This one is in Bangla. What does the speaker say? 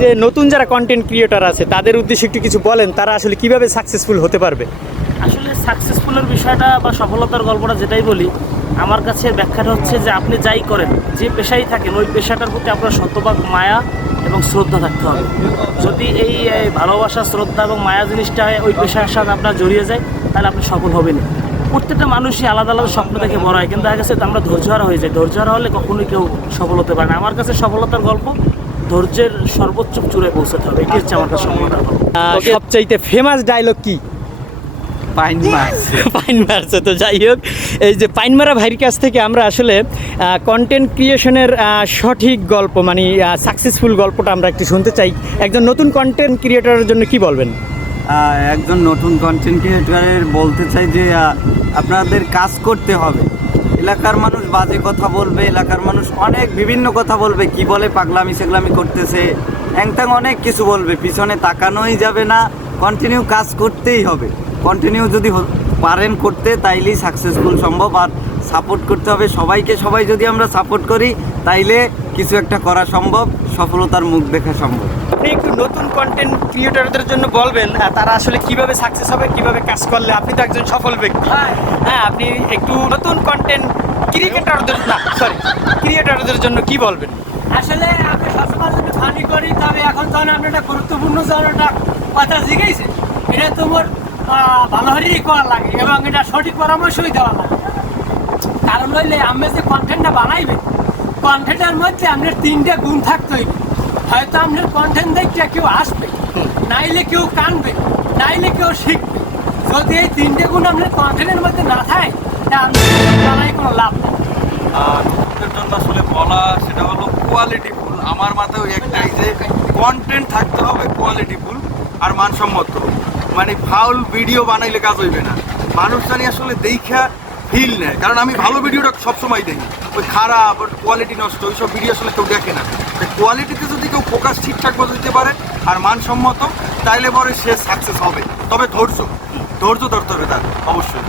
যে নতুন যারা কন্টেন্ট ক্রিয়েটর আছে তাদের উদ্দেশ্যে একটু কিছু বলেন, তারা আসলে কিভাবে সাকসেসফুল হতে পারবে? আসলে সাকসেসফুলের বিষয়টা বা সফলতার গল্পটা যেটাই বলি, আমার কাছে ব্যাখ্যাটা হচ্ছে যে আপনি যাই করেন, যে পেশায় থাকেন, ওই পেশাটার প্রতি আপনার শতভাগ মায়া এবং শ্রদ্ধা থাকতে হবে। যদি এই ভালোবাসা, শ্রদ্ধা এবং মায়া জিনিসটা ওই পেশার সাথে আপনার জড়িয়ে যায়, তাহলে আপনি সফল হবেন। প্রত্যেকটা মানুষই আলাদা আলাদা স্বপ্ন দেখে বড় হয়, কিন্তু দেখা গেছে আমরা ধৈর্যহারা হয়ে যাই। ধৈর্যহারা হলে কখনোই কেউ সফল হতে পারে না। আমার কাছে সফলতার গল্প ধৈর্যের সর্বোচ্চ চূড়ায় পৌঁছাতে হবে, এটি হচ্ছে আমার কাছে সফলতার গল্প। সবচাইতে ফেমাস ডায়লগ কি? পাইন মারছে। তো যাই হোক, এই যে পাইনমারা ভাইয়ের কাছ থেকে আমরা আসলে কন্টেন্ট ক্রিয়েশনের সঠিক গল্প মানে সাকসেসফুল গল্পটা আমরা একটু শুনতে চাই। একজন নতুন কন্টেন্ট ক্রিয়েটরের জন্য কি বলবেন? একজন নতুন কন্টেন্ট ক্রিয়েটরের বলতে চাই যে আপনাদের কাজ করতে হবে। এলাকার মানুষ বাজে কথা বলবে, এলাকার মানুষ অনেক বিভিন্ন কথা বলবে, কি বলে পাগলামি সেগলামি করতেছে, অ্যাংথ্যাং অনেক কিছু বলবে, পিছনে তাকানোই যাবে না, কন্টিনিউ কাজ করতেই হবে। কন্টিনিউ যদি পারেন করতে, তাইলেই সাকসেসফুল সম্ভব। আর সাপোর্ট করতে হবে সবাইকে। সবাই যদি আমরা সাপোর্ট করি, তাইলে কিছু একটা করা সম্ভব, সফলতার মুখ দেখা সম্ভব। আপনি একটু নতুন কন্টেন্ট ক্রিয়েটরদের জন্য বলবেন তারা আসলে কিভাবে সাকসেস হবে, কিভাবে কাজ করলে। আপনি তো একজন সফল ব্যক্তি, হ্যাঁ, আপনি একটু নতুন কন্টেন্ট ক্রিয়েটরদের জন্য কি বলবেন? আসলে আমি সবসময় যদি ফানি করি, তবে এখন যখন আপনি একটা গুরুত্বপূর্ণ একটা কথা জিজ্ঞেস, এটা তোমার ভালো হলেই করা লাগে এবং এটা সঠিক পরামর্শই দেওয়া লাগে। কারণ হইলে আমি যে কন্টেন্টটা বানাইবে, কন্টেন্টের মধ্যে আপনার 3টে গুণ থাকতে হইবে। হয়তো আপনার কন্টেন্ট দেখতে কেউ আসবে, নাইলে কেউ কানবে, নাইলে কেউ শিখবে। যদি এই 3টে গুণ আপনার কন্টেন্টের মধ্যে না থাকে, তাহলে আপনার কোনো লাভ নেই। নতুনদের জন্য আসলে বলা সেটা হলো কোয়ালিটিফুল। আমার মাথায় ওই একটাই যে কন্টেন্ট থাকতে হবে কোয়ালিটিফুল আর মানসম্মত। মানে ফাউল ভিডিও বানাইলে কাজ হইবে না। মানুষ জানি আসলে দেখা ফিল নেয়, কারণ আমি ভালো ভিডিওটা সবসময় দেখি, ওই খারাপ কোয়ালিটি নষ্ট ওইসব ভিডিও আসলে কেউ দেখে না। কোয়ালিটিতে যদি কেউ ফোকাস ঠিকঠাক মতো দিতে পারে আর মানসম্মত, তাইলে পরে সে সাকসেস হবে। তবে ধৈর্য ধরতে হবে তার অবশ্যই।